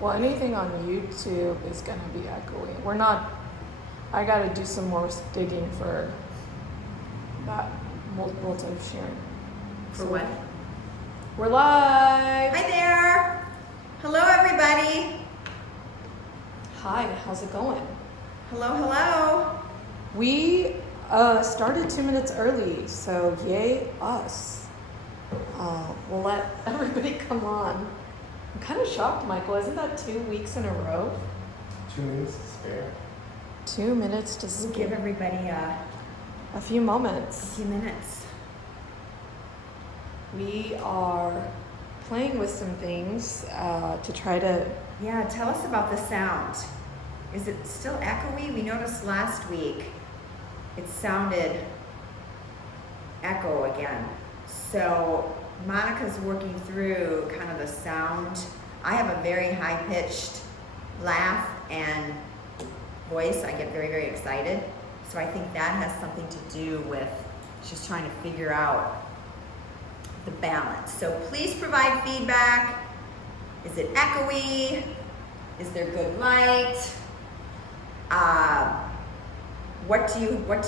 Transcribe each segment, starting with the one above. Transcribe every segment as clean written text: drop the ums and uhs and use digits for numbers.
Well, anything on YouTube is going to be echoey. We're not, I got to do some more digging for that multiple sharing. For what? We're live. Hi there. Hello, everybody. Hi, how's it going? Hello, hello. We started 2 minutes early, so yay us. We'll let everybody come on. I'm kind of shocked, Michael. Isn't that 2 weeks in a row? 2 minutes to spare. 2 minutes to We'll give everybody a few moments. a few minutes. We are playing with some things to try to... Yeah, tell us about the sound. Is it still echoey? We noticed last week it sounded echo again. So Monica's working through kind of the sound. I have a very high-pitched laugh and voice. I get very, very excited. So I think that has something to do with just trying to figure out the balance. So please provide feedback. Is it echoey? Is there good light? What do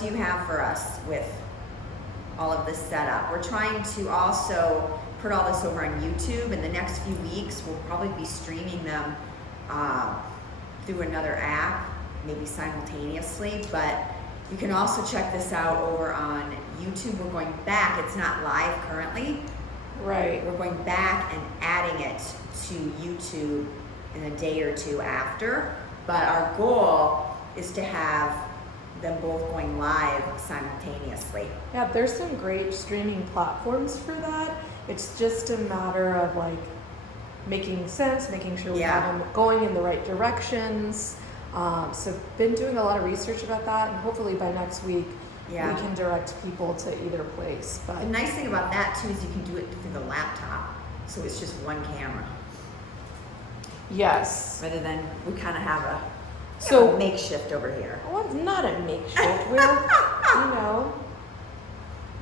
you have for us with all of this setup? We're trying to also put all this over on YouTube. In the next few weeks, we'll probably be streaming them through another app, maybe simultaneously, but you can also check this out over on YouTube. We're going back. It's not live currently. Right. We're going back and adding it to YouTube in a day or two after. But our goal is to have them both going live simultaneously. Yeah, there's some great streaming platforms for that. It's just a matter of like making sense, making sure we have them going in the right directions. So been doing a lot of research about that, and hopefully by next week we can direct people to either place. But the nice thing about that too is you can do it through the laptop, so it's just one camera. Yes. Rather than we kind of have a makeshift over here. Well, it's not a makeshift. We're,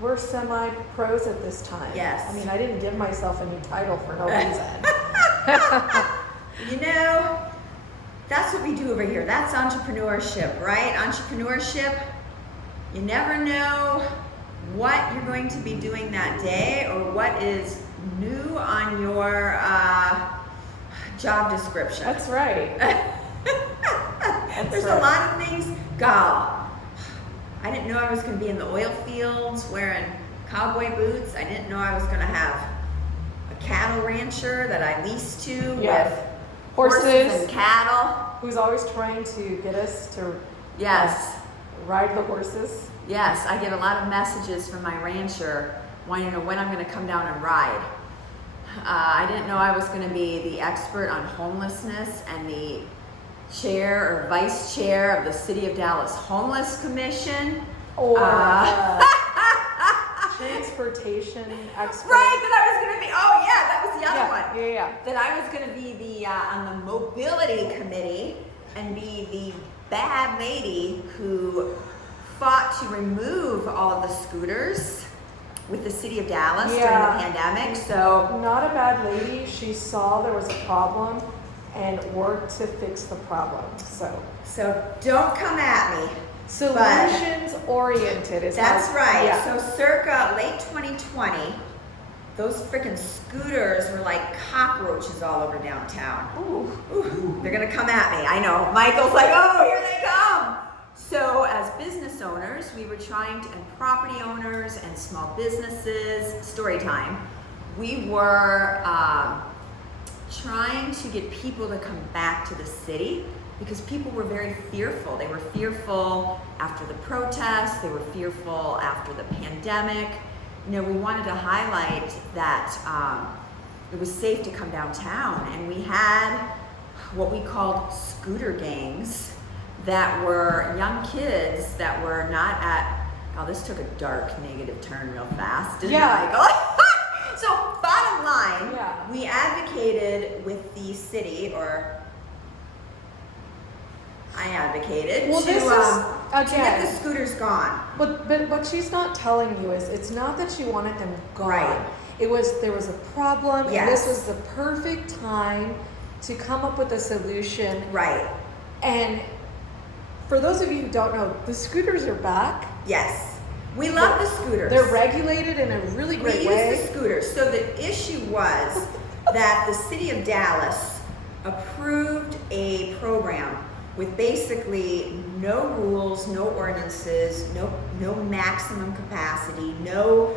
we're semi-pros at this time. Yes. I mean, I didn't give myself a new title for no reason. That's what we do over here. That's entrepreneurship, right? Entrepreneurship, you never know what you're going to be doing that day or what is new on your job description. That's right. There's a lot of things. I didn't know I was going to be in the oil fields wearing cowboy boots. I didn't know I was going to have a cattle rancher that I lease to with horses and cattle. Who's always trying to get us to ride the horses. Yes, I get a lot of messages from my rancher wanting to know when I'm going to come down and ride. I didn't know I was going to be the expert on homelessness and the chair or vice chair of the City of Dallas Homeless Commission. Or transportation expert. Right, that I was going to be, that was the other one. Yeah. That I was going to be the on the mobility committee and be the bad lady who fought to remove all of the scooters with the City of Dallas during the pandemic. So not a bad lady. She saw there was a problem and worked to fix the problem. So don't come at me. Solutions oriented is that's right. Yeah. So circa late 2020, those freaking scooters were like cockroaches all over downtown. Ooh, they're gonna come at me. I know. Michael's like, oh, here they come. So as business owners, we were trying to, and property owners and small businesses, story time, we were trying to get people to come back to the city because people were very fearful. They were fearful after the protests. They were fearful after the pandemic. We wanted to highlight that it was safe to come downtown, and we had what we called scooter gangs that were young kids that were not at, this took a dark negative turn real fast, didn't it, Michael? So bottom line, we advocated with the city, or I advocated to get the scooters gone. But what she's not telling you is it's not that she wanted them gone. Right. There was a problem, and this was the perfect time to come up with a solution. Right. And for those of you who don't know, the scooters are back. Yes. We love the scooters. They're regulated in a really great way. We use the scooters. So the issue was that the city of Dallas approved a program with basically no rules, no ordinances, no maximum capacity, no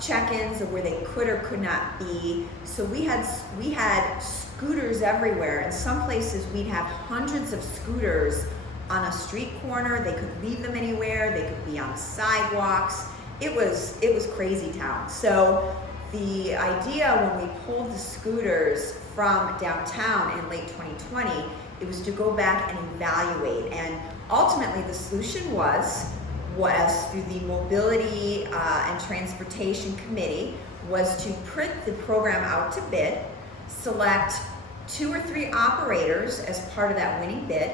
check-ins of where they could or could not be. So we had scooters everywhere. In some places we'd have hundreds of scooters on a street corner. They could leave them anywhere. They could be on sidewalks. It was crazy town. So the idea when we pulled the scooters from downtown in late 2020, it was to go back and evaluate. And ultimately the solution was through the Mobility and Transportation Committee was to print the program out to bid, select 2 or 3 operators as part of that winning bid,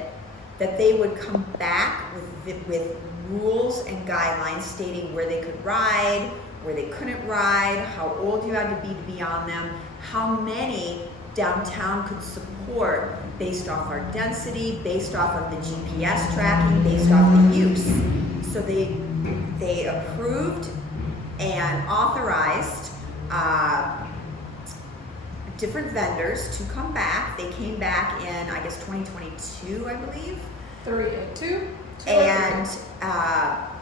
that they would come back with rules and guidelines stating where they could ride, where they couldn't ride, how old you had to be on them, how many downtown could support based off our density, based off of the GPS tracking, based off the use. So they approved and authorized different vendors to come back. They came back in, I guess, 2022, I believe. Two. And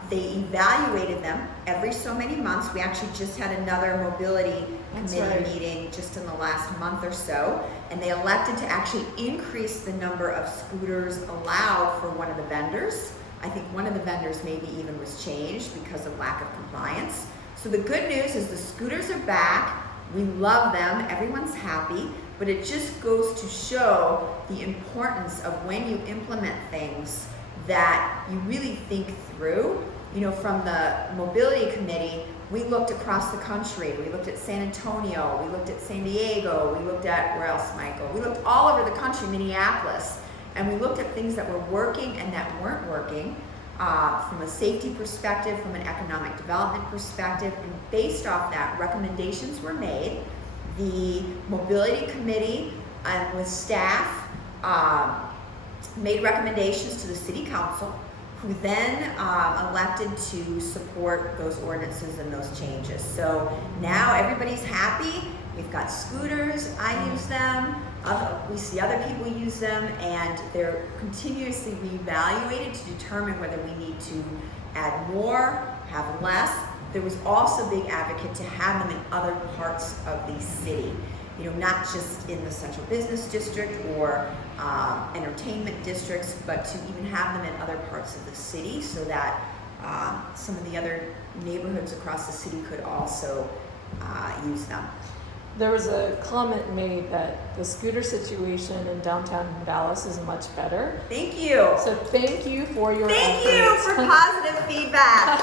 they evaluated them every so many months. We actually just had another mobility committee meeting just in the last month or so, and they elected to actually increase the number of scooters allowed for one of the vendors. I think one of the vendors maybe even was changed because of lack of compliance. So the good news is the scooters are back. We love them. Everyone's happy. But it just goes to show the importance of when you implement things that you really think through. You know, from the mobility committee, we looked across the country. We looked at San Antonio. We looked at San Diego. We looked at, where else, Michael? We looked all over the country, Minneapolis. And we looked at things that were working and that weren't working from a safety perspective, from an economic development perspective. And based off that, recommendations were made. The mobility committee with staff made recommendations to the city council, who then elected to support those ordinances and those changes. So now everybody's happy. We've got scooters. I use them. We see other people use them, and they're continuously reevaluated to determine whether we need to add more, have less. There was also a big advocate to have them in other parts of the city. You know, not just in the central business district or entertainment districts, but to even have them in other parts of the city so that some of the other neighborhoods across the city could also use them. There was a comment made that the scooter situation in downtown Dallas is much better. Thank you. So thank you for your Thank efforts. you for positive feedback.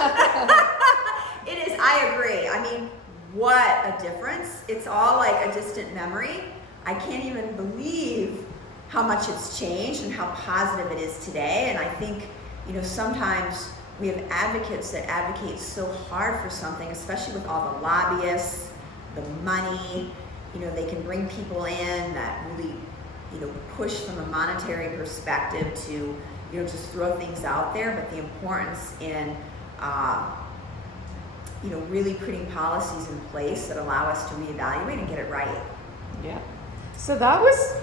It is, I agree. I mean, what a difference. It's all like a distant memory. I can't even believe how much it's changed and how positive it is today. And I think, you know, sometimes we have advocates that advocate so hard for something, especially with all the lobbyists, the money, you know, they can bring people in that really, you know, push from a monetary perspective to, you know, just throw things out there. But the importance in, you know, really putting policies in place that allow us to reevaluate and get it right. Yeah. So that was.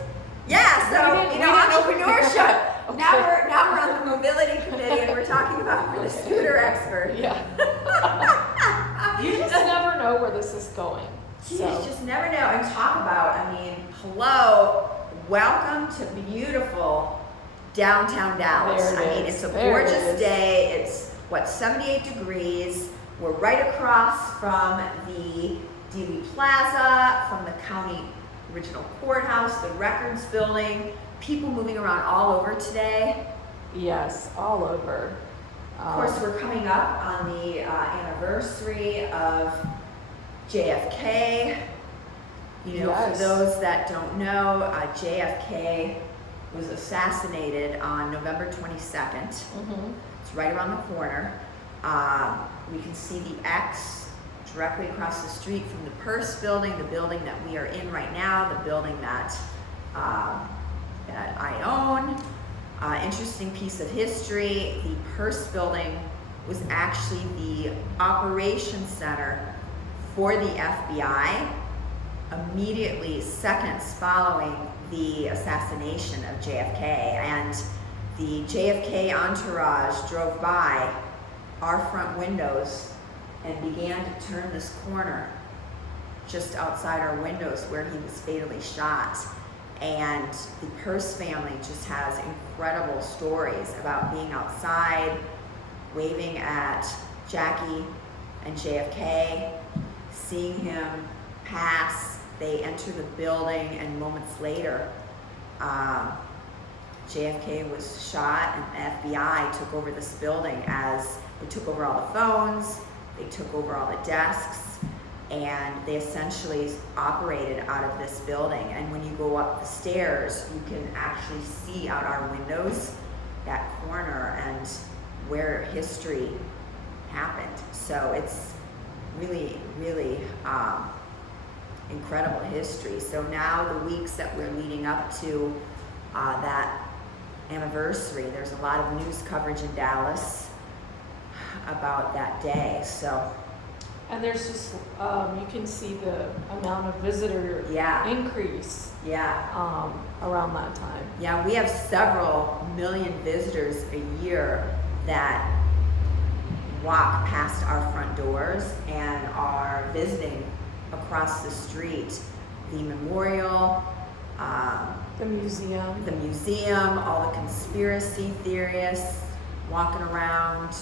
Yeah. So you know, entrepreneurship. Okay. Now we're on the mobility committee and we're talking about we're the scooter expert. Yeah. You just never know where this is going. You just never know. And talk about, I mean, hello, welcome to beautiful downtown Dallas. There it I mean, is. it's a There it gorgeous is. day. It's, 78 degrees. We're right across from the Dealey Plaza, from the county original courthouse, the records building, people moving around all over today. Yes, all over. Of course, we're coming up on the anniversary of JFK. You know, Yes. for those that don't know, JFK was assassinated on November 22nd. Mm-hmm. It's right around the corner. We can see the X directly across the street from the Purse building, the building that we are in right now, the building that that I own. Interesting piece of history, the Purse building was actually the operations center for the FBI immediately seconds following the assassination of JFK, and the JFK entourage drove by our front windows and began to turn this corner just outside our windows where he was fatally shot. And the Purse family just has incredible stories about being outside, waving at Jackie and JFK, seeing him pass. They enter the building, and moments later, JFK was shot, and the FBI took over this building as they took over all the phones, they took over all the desks, and they essentially operated out of this building. And when you go up the stairs, you can actually see out our windows that corner and where history happened. So it's really, really incredible history. So now the weeks that we're leading up to that anniversary, there's a lot of news coverage in Dallas about that day. So. And there's just, you can see the amount of visitor increase around that time. Yeah, we have several million visitors a year that walk past our front doors and are visiting across the street. The memorial, the museum, all the conspiracy theorists walking around.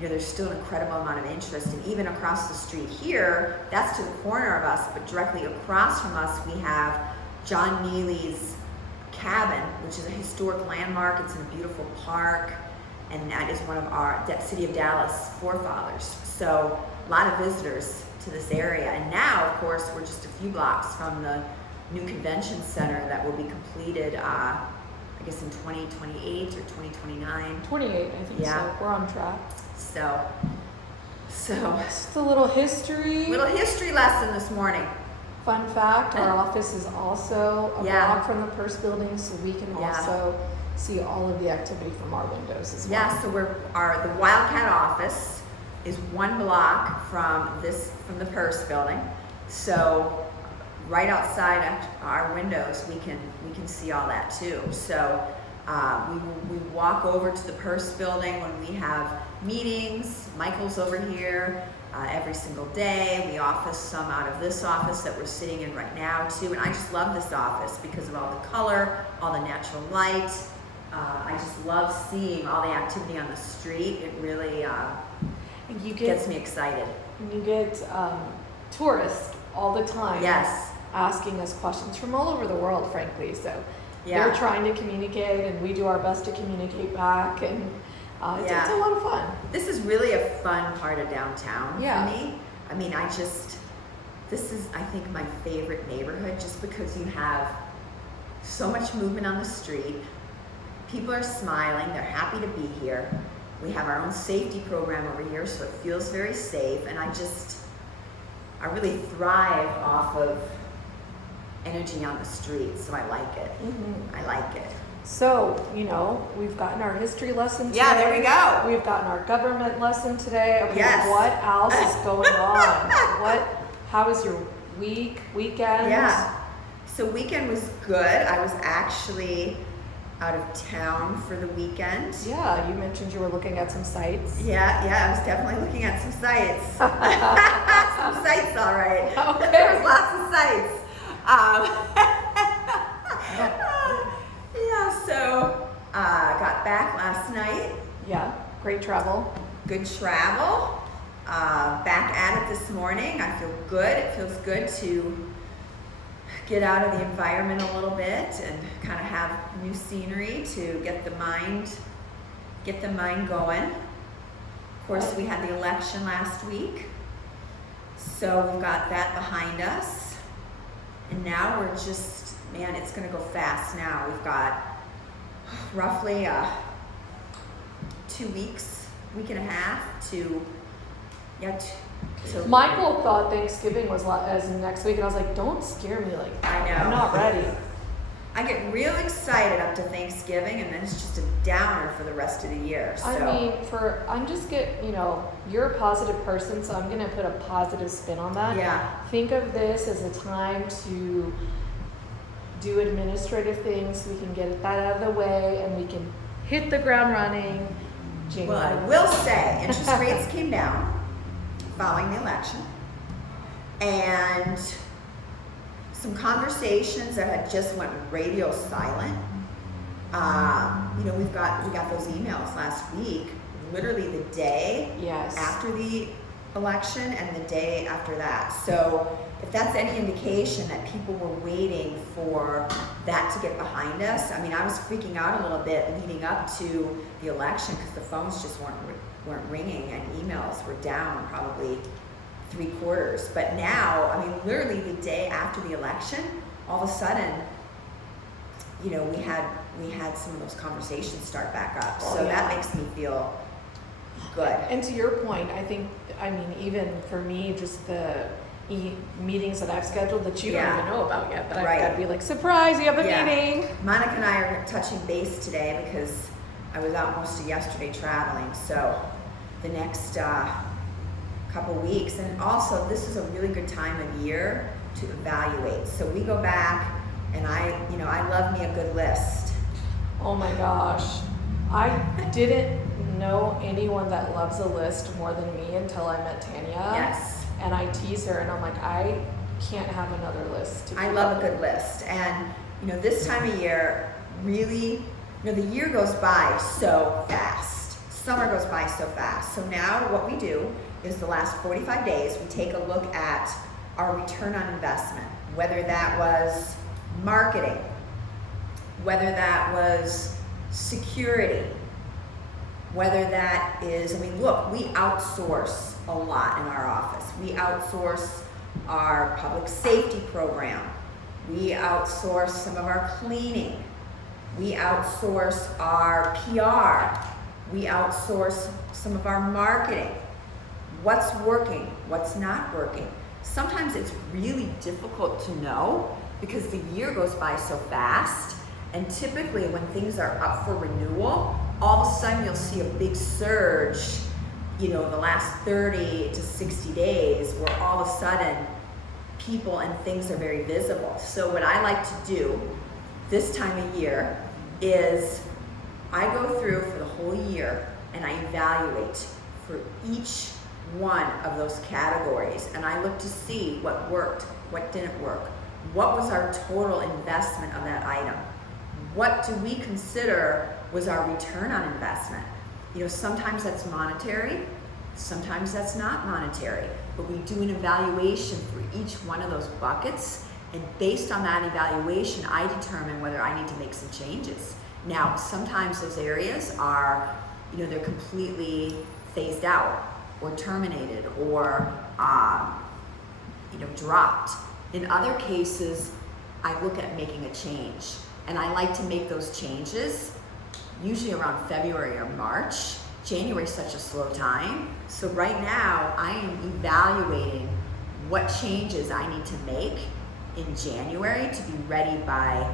There's still an incredible amount of interest, and even across the street here, that's to the corner of us, but directly across from us, we have John Neely's cabin, which is a historic landmark. It's in a beautiful park, and that is one of our City of Dallas forefathers. So a lot of visitors to this area, and now, of course, we're just a few blocks from the new convention center that will be completed, I guess in 2028 or 2029. 28, I think so. We're on track. So just a little history. Little history lesson this morning. Fun fact, our office is also a block from the Purse building, so we can also see all of the activity from our windows as well. Yeah, so the Wildcat office is 1 block from the Purse building. So right outside our windows, we can see all that too. So we walk over to the Purse building when we have meetings. Michael's over here every single day. We office some out of this office that we're sitting in right now too. And I just love this office because of all the color, all the natural light. I just love seeing all the activity on the street. It really gets me excited. You get tourists all the time. Yes. Asking us questions from all over the world, frankly. So they're trying to communicate, and we do our best to communicate back, and it's a lot of fun. This is really a fun part of downtown for me. I mean, this is, I think, my favorite neighborhood, just because you have so much movement on the street. People are smiling, they're happy to be here. We have our own safety program over here, so it feels very safe, and I really thrive off of energy on the street, so I like it. I like it. So, we've gotten our history lesson today. Yeah, there we go. We've gotten our government lesson today. Okay, yes. What else is going on? How was your weekend? Yeah. So weekend was good. I was actually out of town for the weekend. Yeah, you mentioned you were looking at some sites. Yeah, I was definitely looking at some sites. Some sites, all right. Okay. There was lots of sites. So got back last night. Yeah, great travel. Good travel. Back at it this morning. I feel good. It feels good to get out of the environment a little bit and kind of have new scenery to get the mind going. Of course, we had the election last week, so we've got that behind us, and now we're just, it's gonna go fast now. We've got roughly 2 weeks, week and a half to So Michael thought Thanksgiving was as next week, and I was like, don't scare me like that. I know. I'm not ready. I get real excited up to Thanksgiving, and then it's just a downer for the rest of the year. So. I mean, you're a positive person, so I'm gonna put a positive spin on that. Yeah. Think of this as a time to do administrative things, so we can get that out of the way, and we can hit the ground running. January. Well, I will say, interest rates came down following the election, and some conversations that had just went radio silent. We got those emails last week, literally the day Yes. after the election and the day after that. So if that's any indication that people were waiting for that to get behind us, I mean, I was freaking out a little bit leading up to the election because the phones just weren't ringing and emails were down probably 3/4. But now, I mean, literally the day after the election, all of a sudden, we had some of those conversations start back up. Oh, so yeah. that makes me feel good. And to your point, even for me, just the meetings that I've scheduled that you don't Yeah. even know about yet, but Right. I've got to be like, surprise, you have a Yeah. meeting. Monica and I are touching base today because I was out most of yesterday traveling. So the next couple weeks, and also this is a really good time of year to evaluate. So we go back, and I love me a good list. Oh my gosh. I didn't know anyone that loves a list more than me until I met Tanya. Yes. And I tease her, and I'm like, I can't have another list. I love a good list. And, this time of year, really, the year goes by so fast. Summer goes by so fast. So now what we do is the last 45 days, we take a look at our return on investment, whether that was marketing, whether that was security, whether that is, look, we outsource a lot in our office. We outsource our public safety program. We outsource some of our cleaning. We outsource our PR. We outsource some of our marketing. What's working? What's not working? Sometimes it's really difficult to know because the year goes by so fast. And typically when things are up for renewal, all of a sudden you'll see a big surge, the last 30 to 60 days where all of a sudden people and things are very visible. So what I like to do this time of year is I go through for the whole year and I evaluate for each one of those categories, and I look to see what worked, what didn't work, what was our total investment of that item, what do we consider was our return on investment. Sometimes that's monetary, sometimes that's not monetary, but we do an evaluation for each one of those buckets, and based on that evaluation, I determine whether I need to make some changes. Now, sometimes those areas are, they're completely phased out or terminated or, dropped. In other cases, I look at making a change, and I like to make those changes usually around February or March. January is such a slow time. So right now I am evaluating what changes I need to make in January to be ready by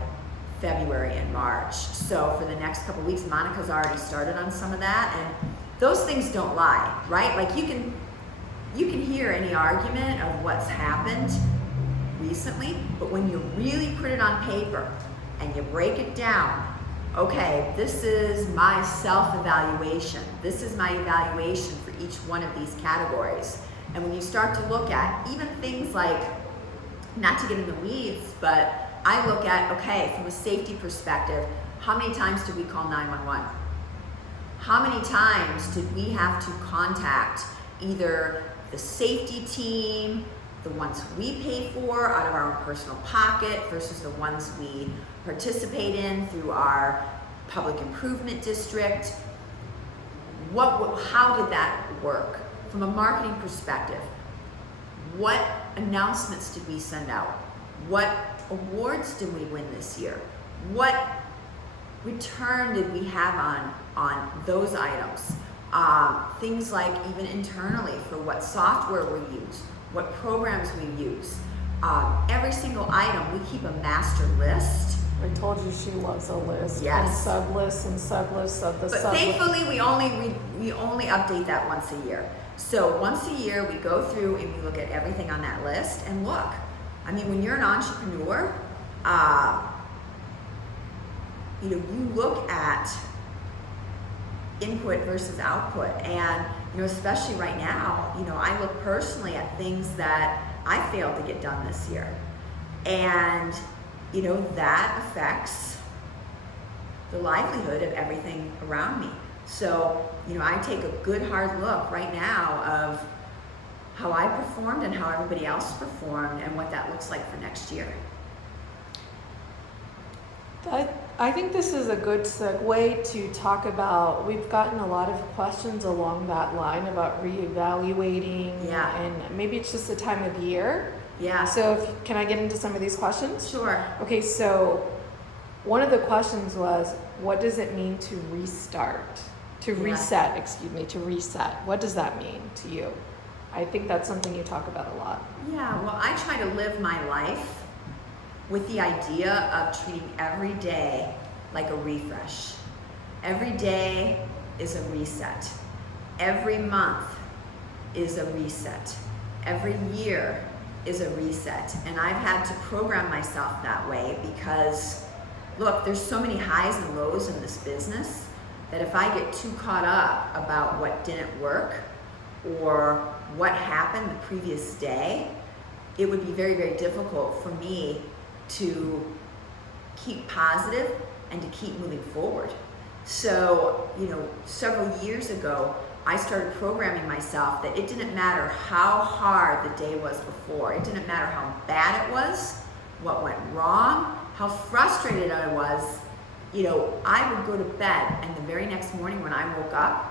February and March. So for the next couple weeks, Monica's already started on some of that, and those things don't lie, right? Like you can hear any argument of what's happened recently, but when you really put it on paper and you break it down, okay, this is my self-evaluation. This is my evaluation for each one of these categories. And when you start to look at even things like, not to get in the weeds, but I look at, okay, from a safety perspective, how many times did we call 911? How many times did we have to contact either the safety team, the ones we pay for out of our own personal pocket versus the ones we participate in through our public improvement district? How did that work? From a marketing perspective, what announcements did we send out? What awards did we win this year? What return did we have on those items? Things like even internally for what software we use, what programs we use. Every single item, we keep a master list. I told you she loves a list. Yes. And sublists and sublists of the But thankfully, we only update that once a year. So once a year, we go through and we look at everything on that list and look. I mean, when you're an entrepreneur, you look at input versus output, and especially right now, I look personally at things that I failed to get done this year, and that affects the livelihood of everything around me. So I take a good hard look right now of how I performed and how everybody else performed and what that looks like for next year. I think this is a good segue to talk about, we've gotten a lot of questions along that line about reevaluating. Yeah. And maybe it's just the time of year. Yeah. So can I get into some of these questions? Sure. Okay, so one of the questions was, what does it mean to restart? To reset. What does that mean to you? I think that's something you talk about a lot. Yeah, well, I try to live my life with the idea of treating every day like a refresh. Every day is a reset. Every month is a reset. Every year is a reset. And I've had to program myself that way because, look, there's so many highs and lows in this business that if I get too caught up about what didn't work or what happened the previous day, it would be very, very difficult for me to keep positive and to keep moving forward. So, several years ago, I started programming myself that it didn't matter how hard the day was before. It didn't matter how bad it was, what went wrong, how frustrated I was. I would go to bed, and the very next morning when I woke up,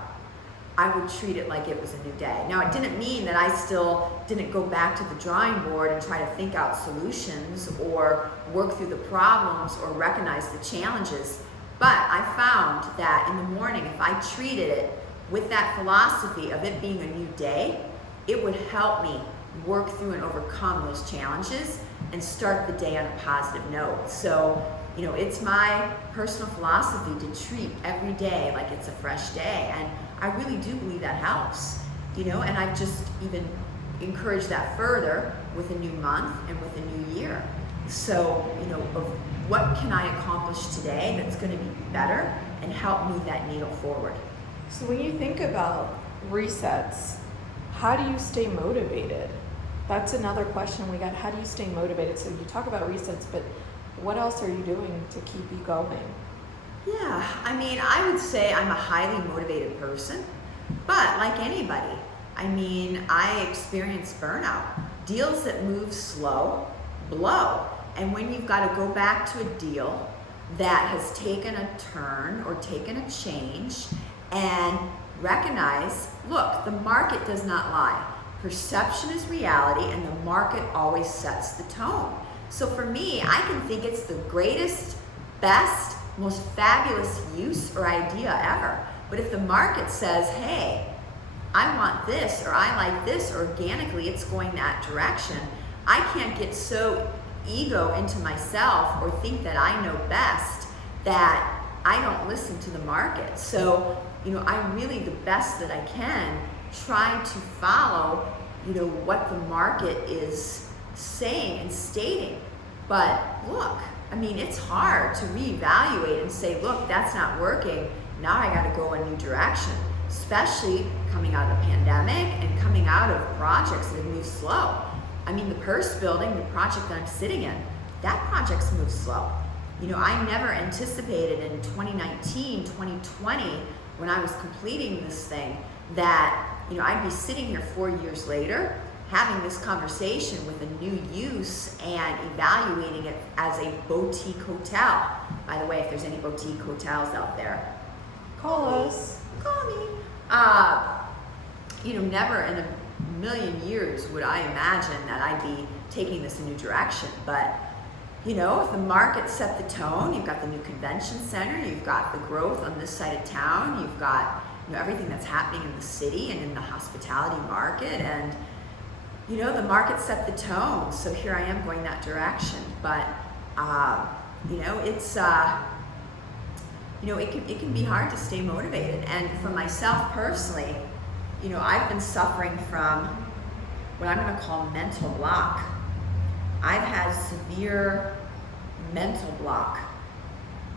I would treat it like it was a new day. Now, it didn't mean that I still didn't go back to the drawing board and try to think out solutions or work through the problems or recognize the challenges. But I found that in the morning, if I treated it with that philosophy of it being a new day, it would help me work through and overcome those challenges and start the day on a positive note. So, it's my personal philosophy to treat every day like it's a fresh day. And I really do believe that helps, and I've just even encouraged that further with a new month and with a new year. So, of what can I accomplish today that's going to be better and help move that needle forward. So when you think about resets, how do you stay motivated? That's another question we got. How do you stay motivated? So you talk about resets, but what else are you doing to keep you going? Yeah, I would say I'm a highly motivated person, but like anybody, I experience burnout. Deals that move slow blow. And when you've got to go back to a deal that has taken a turn or taken a change and recognize, look, the market does not lie. Perception is reality, and the market always sets the tone. So for me, I can think it's the greatest, best, most fabulous use or idea ever. But if the market says, hey, I want this, or I like this, or organically it's going that direction, I can't get so ego into myself or think that I know best that I don't listen to the market. So, I'm really the best that I can try to follow, what the market is saying and stating. But look, it's hard to reevaluate and say, look, that's not working. Now I got to go a new direction, especially coming out of the pandemic and coming out of projects that have moved slow. The purse building, the project that I'm sitting in, that project's moved slow. I never anticipated in 2019, 2020, when I was completing this thing, that, I'd be sitting here 4 years later, having this conversation with a new use and evaluating it as a boutique hotel. By the way, if there's any boutique hotels out there, Call us. Call me. Never in a million years would I imagine that I'd be taking this a new direction. But, if the market set the tone, you've got the new convention center, you've got the growth on this side of town, you've got, everything that's happening in the city and in the hospitality market, and the market set the tone, so here I am going that direction. But it's it can be hard to stay motivated. And for myself personally, I've been suffering from what I'm going to call mental block. I've had severe mental block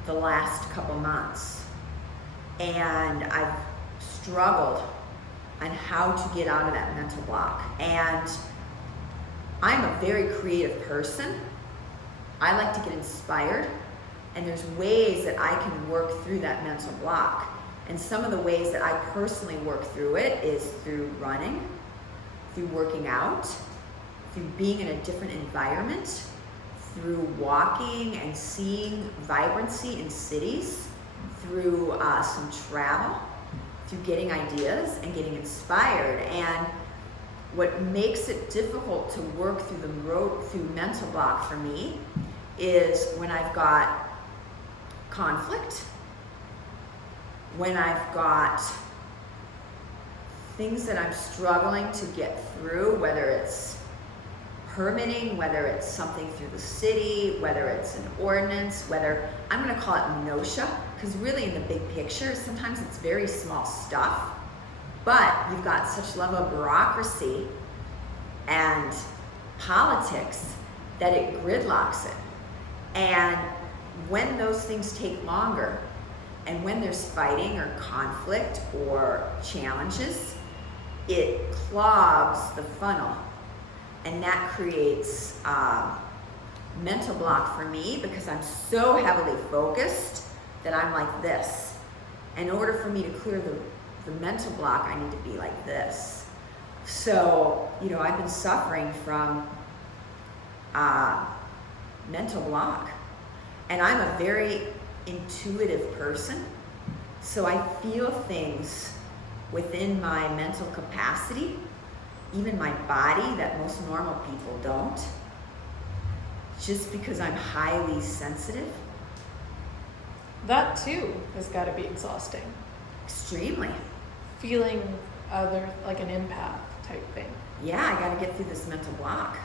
the last couple months, and I've struggled on how to get out of that mental block. And I'm a very creative person. I like to get inspired, and there's ways that I can work through that mental block. And some of the ways that I personally work through it is through running, through working out, through being in a different environment, through walking and seeing vibrancy in cities, through some travel, through getting ideas and getting inspired. And what makes it difficult to work through mental block for me is when I've got conflict, when I've got things that I'm struggling to get through, whether it's permitting, whether it's something through the city, whether it's an ordinance, whether, I'm going to call it minutia, because really in the big picture, sometimes it's very small stuff, but you've got such level of bureaucracy and politics that it gridlocks it. And when those things take longer, and when there's fighting or conflict or challenges, it clogs the funnel. And that creates mental block for me, because I'm so heavily focused that I'm like this. In order for me to clear the mental block, I need to be like this. So, I've been suffering from mental block. And I'm a very intuitive person, so I feel things within my mental capacity, even my body, that most normal people don't, just because I'm highly sensitive. That too has got to be exhausting. Extremely. Feeling like an empath type thing. Yeah, I got to get through this mental block.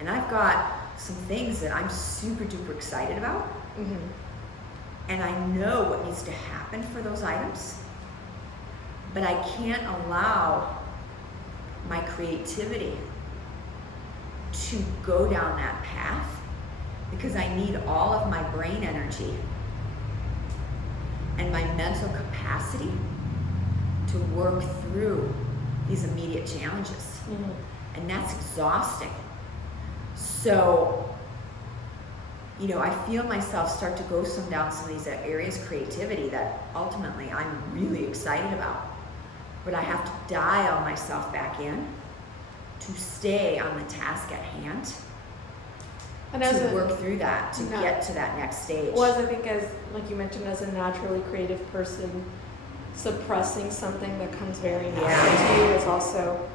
And I've got some things that I'm super duper excited about. Mm-hmm. And I know what needs to happen for those items, but I can't allow my creativity to go down that path, because I need all of my brain energy and my mental capacity to work through these immediate challenges. Mm-hmm. And that's exhausting. So, I feel myself start to go down some of these areas of creativity that ultimately I'm really excited about. But I have to dial myself back in to stay on the task at hand, And to work through that, to get to that next stage. Well, I think, like you mentioned, as a naturally creative person, suppressing something that comes very naturally to you is also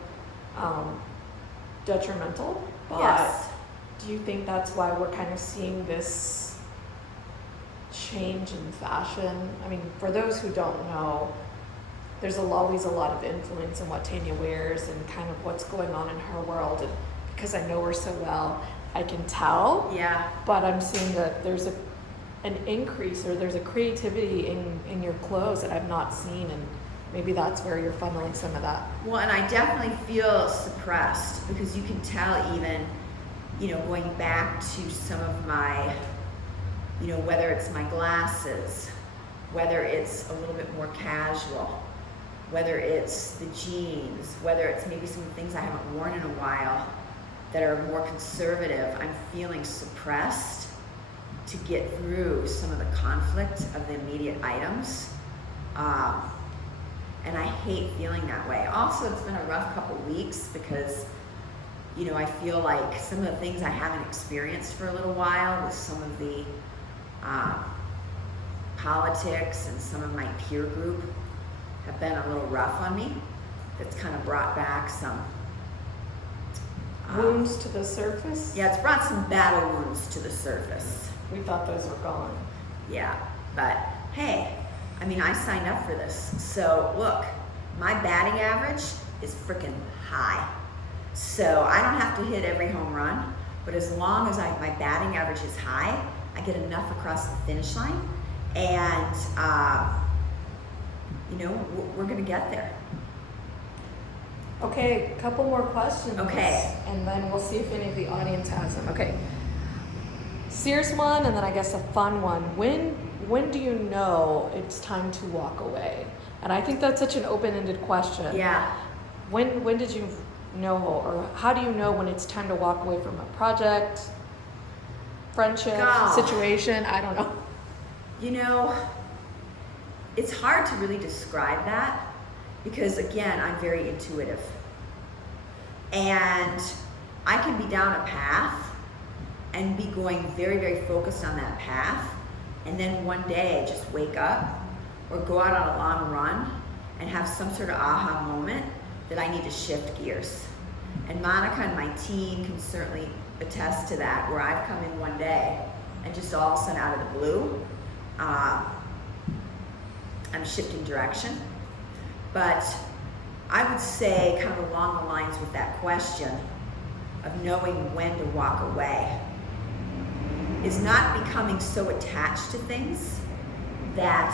detrimental. But Yes. do you think that's why we're kind of seeing this change in fashion? I mean, for those who don't know, there's always a lot of influence in what Tanya wears and kind of what's going on in her world. And because I know her so well, I can tell. Yeah. But I'm seeing that there's an increase, or there's a creativity in your clothes that I've not seen, and maybe that's where you're funneling some of that. Well, and I definitely feel suppressed, because you can tell even, going back to some of my, whether it's my glasses, whether it's a little bit more casual, whether it's the jeans, whether it's maybe some things I haven't worn in a while that are more conservative, I'm feeling suppressed to get through some of the conflict of the immediate items. And I hate feeling that way. Also, it's been a rough couple weeks because, I feel like some of the things I haven't experienced for a little while with some of the politics and some of my peer group have been a little rough on me. That's kind of brought back some Wounds to the surface? yeah, it's brought some battle wounds to the surface. We thought those were gone. Yeah, but hey, I mean, I signed up for this. So look, my batting average is freaking high. So I don't have to hit every home run, but as long as my batting average is high, I get enough across the finish line, and we're gonna get there. Okay, a couple more questions. Okay. And then we'll see if any of the audience has them. Okay. Serious one, and then I guess a fun one. When do you know it's time to walk away? And I think that's such an open-ended question. Yeah. When did you know, or how do you know when it's time to walk away from a project, friendship, situation? I don't know. It's hard to really describe that because, again, I'm very intuitive. And I can be down a path and be going very, very focused on that path, and then one day just wake up or go out on a long run and have some sort of aha moment that I need to shift gears. And Monica and my team can certainly attest to that, where I've come in one day and just all of a sudden out of the blue, I'm shifting direction. But I would say, kind of along the lines with that question of knowing when to walk away, is not becoming so attached to things that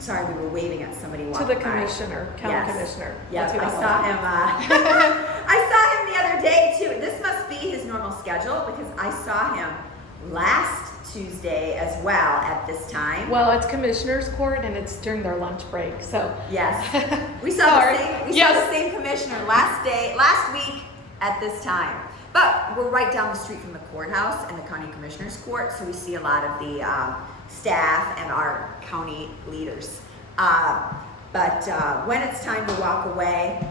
sorry, we were waving at somebody walking To the by. commissioner, county commissioner. Yes, That's I who saw that him. I saw him the other day too. This must be his normal schedule because I saw him last Tuesday as well at this time. Well, it's commissioner's court and it's during their lunch break, so. Yes, we saw the same commissioner last week at this time. But we're right down the street from the courthouse and the county commissioner's court, so we see a lot of the staff and our county leaders. But when it's time to walk away,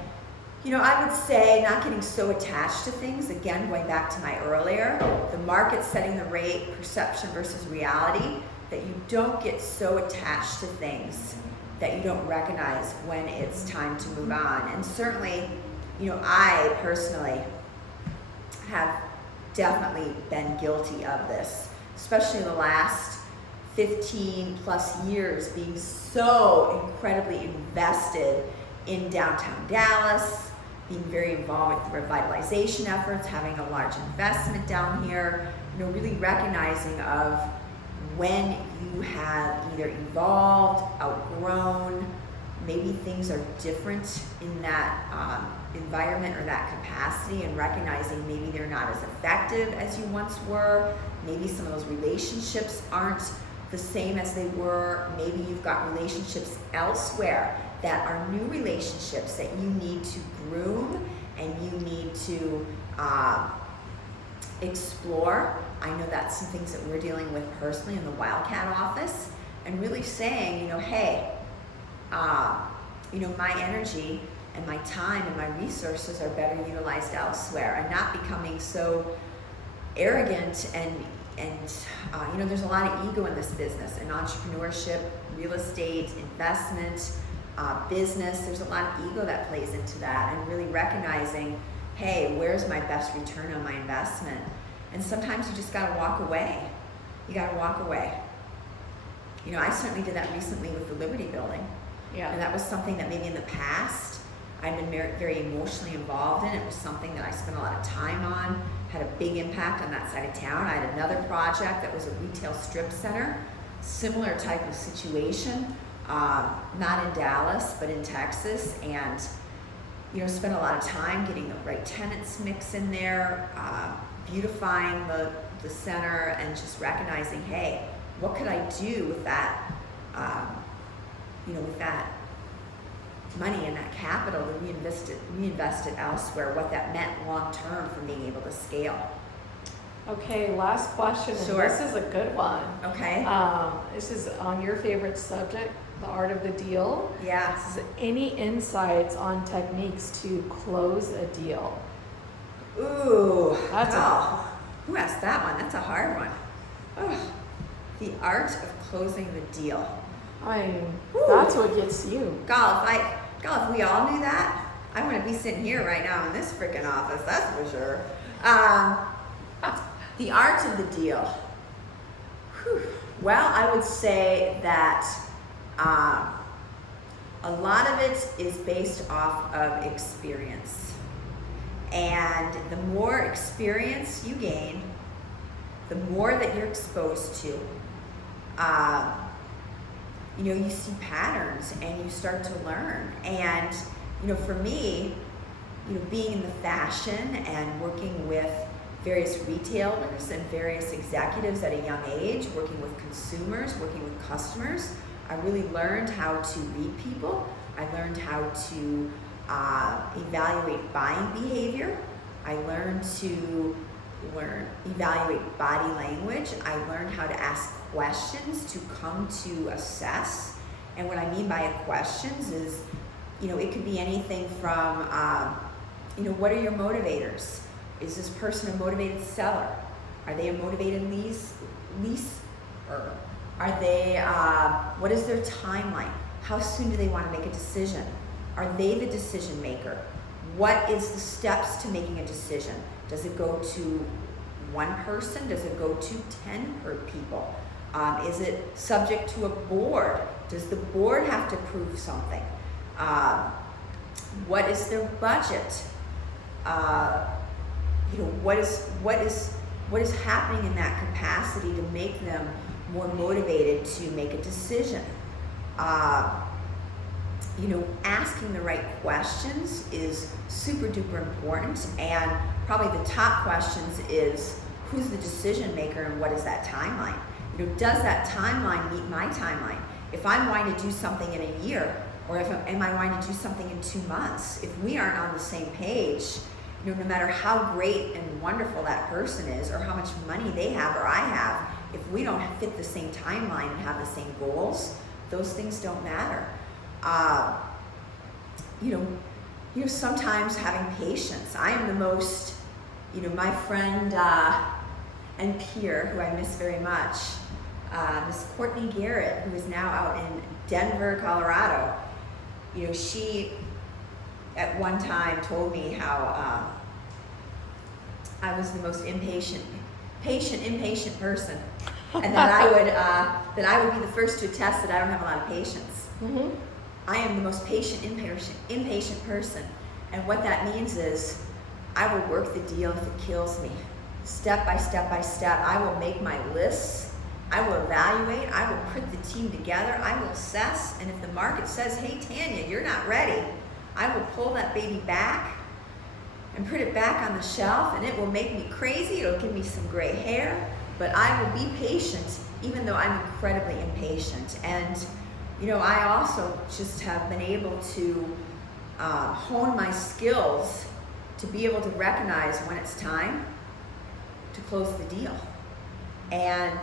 I would say not getting so attached to things. Again, going back to my earlier, the market setting the rate, perception versus reality, that you don't get so attached to things that you don't recognize when it's time to move on. And certainly, I personally have definitely been guilty of this, especially in the last 15 plus years, being so incredibly invested in downtown Dallas, being very involved with the revitalization efforts, having a large investment down here, really recognizing of when you have either evolved, outgrown, maybe things are different in that environment or that capacity, and recognizing maybe they're not as effective as you once were. Maybe some of those relationships aren't the same as they were. Maybe you've got relationships elsewhere that are new relationships that you need to groom and you need to explore. I know that's some things that we're dealing with personally in the Wildcat office, and really saying, hey, my energy and my time and my resources are better utilized elsewhere, and not becoming so arrogant and there's a lot of ego in this business, in entrepreneurship, real estate, investment, business. There's a lot of ego that plays into that, and really recognizing, hey, where's my best return on my investment? And sometimes you just gotta walk away. You gotta walk away. I certainly did that recently with the Liberty Building. Yeah. And that was something that maybe in the past I've been very emotionally involved in. It was something that I spent a lot of time on, had a big impact on that side of town. I had another project that was a retail strip center, similar type of situation, not in Dallas, but in Texas, and spent a lot of time getting the right tenants mix in there, beautifying the center, and just recognizing, hey, what could I do with that, with that money and that capital to reinvest it elsewhere, what that meant long term from being able to scale. Okay, last question. And Sure. this is a good one. Okay. This is on your favorite subject, the art of the deal. Yeah. This is any insights on techniques to close a deal? Ooh. That's who asked that one? That's a hard one. Ugh. The art of closing the deal. I mean, Whew. that's what gets you. If we all knew that, I wouldn't be sitting here right now in this freaking office, that's for sure. The art of the deal. Whew. Well, I would say that a lot of it is based off of experience. And the more experience you gain, the more that you're exposed to, you see patterns and you start to learn. And, for me, being in the fashion and working with various retailers and various executives at a young age, working with consumers, working with customers, I really learned how to read people. I learned how to evaluate buying behavior. I learned to evaluate body language. I learned how to ask questions to come to assess. And what I mean by questions is, it could be anything from, what are your motivators? Is this person a motivated seller? Are they a motivated leaser? Are they, what is their timeline? How soon do they want to make a decision? Are they the decision maker? What is the steps to making a decision? Does it go to one person? Does it go to 10 people? Is it subject to a board? Does the board have to prove something? What is their budget? What is happening in that capacity to make them more motivated to make a decision? Asking the right questions is super duper important, and probably the top questions is, who's the decision maker and what is that timeline? Does that timeline meet my timeline? If I'm wanting to do something in a year, or am I wanting to do something in 2 months? If we aren't on the same page, no matter how great and wonderful that person is, or how much money they have or I have, if we don't fit the same timeline and have the same goals, those things don't matter. Sometimes having patience. I am the most, my friend and peer, who I miss very much, Miss Courtney Garrett, who is now out in Denver, Colorado. She at one time told me how I was the most impatient person, and that I would be the first to attest that I don't have a lot of patience. Mm-hmm. I am the most impatient person, and what that means is I will work the deal if it kills me, step by step by step. I will make my lists. I will evaluate. I will put the team together. I will assess, and if the market says, "Hey, Tanya, you're not ready," I will pull that baby back and put it back on the shelf, and it will make me crazy. It'll give me some gray hair, but I will be patient, even though I'm incredibly impatient. And I also just have been able to hone my skills to be able to recognize when it's time to close the deal. And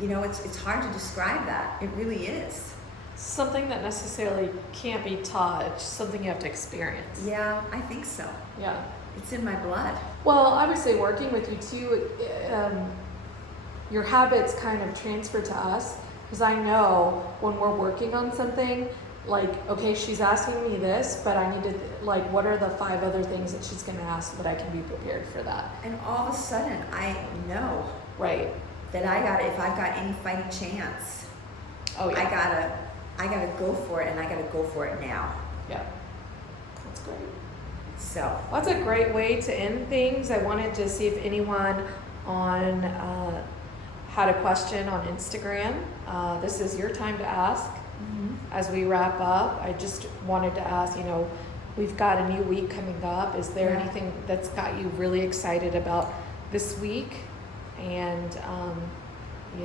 it's hard to describe that. It really is. Something that necessarily can't be taught, it's something you have to experience. Yeah, I think so. Yeah. It's in my blood. Well, I would say working with you too, your habits kind of transfer to us, because I know when we're working on something, like, okay, she's asking me this, but I need to, what are the 5 other things that she's going to ask that I can be prepared for that? And all of a sudden, I know. Right. That if I've got any fighting chance, oh yeah, I gotta go for it, and I gotta go for it now. Yeah, that's great. So that's a great way to end things. I wanted to see if anyone on had a question on Instagram. This is your time to ask. mm-hmm. As we wrap up, I just wanted to ask, we've got a new week coming up. Is there anything that's got you really excited about this week? And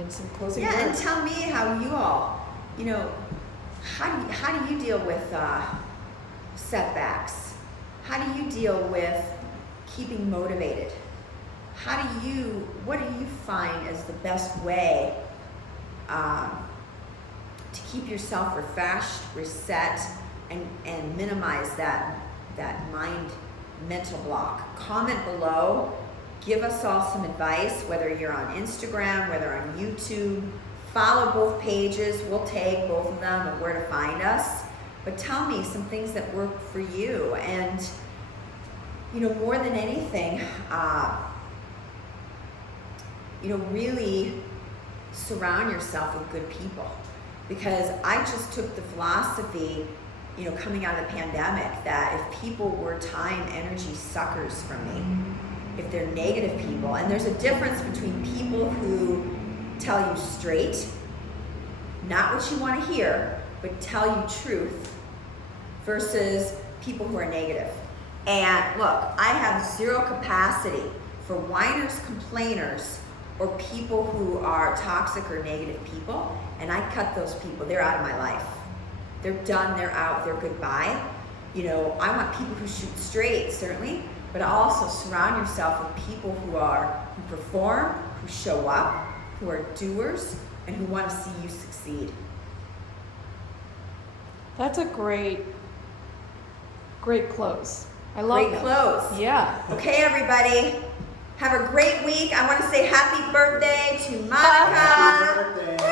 some closing words. And tell me how you all, how do you deal with setbacks? How do you deal with keeping motivated? What do you find as the best way to keep yourself refreshed, reset, and minimize that mental block? Comment below. Give us all some advice, whether you're on Instagram, whether on YouTube. Follow both pages. We'll tag both of them of where to find us. But tell me some things that work for you. And, more than anything, really surround yourself with good people. Because I just took the philosophy, coming out of the pandemic, that if people were time, energy suckers from me, if they're negative people, and there's a difference between people who tell you straight, not what you want to hear, but tell you truth, versus people who are negative. And look, I have zero capacity for whiners, complainers, or people who are toxic or negative people, and I cut those people. They're out of my life. They're done, they're out, they're goodbye. I want people who shoot straight, certainly, but also surround yourself with people who perform, who show up, who are doers, and who want to see you succeed. That's a great close. I love Great that. close. Yeah. Okay, everybody. Have a great week. I want to say happy birthday to Monica.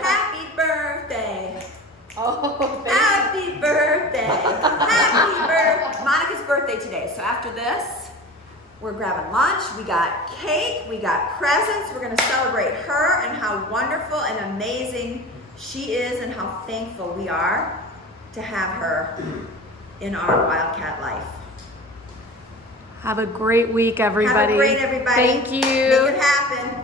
Happy birthday. Oh, Happy birthday. Happy birthday. Monica's birthday today. So after this, we're grabbing lunch. We got cake. We got presents. We're going to celebrate her and how wonderful and amazing she is and how thankful we are to have her in our Wildcat life. Have a great week, everybody. Have a great everybody. Thank you. Make it happen.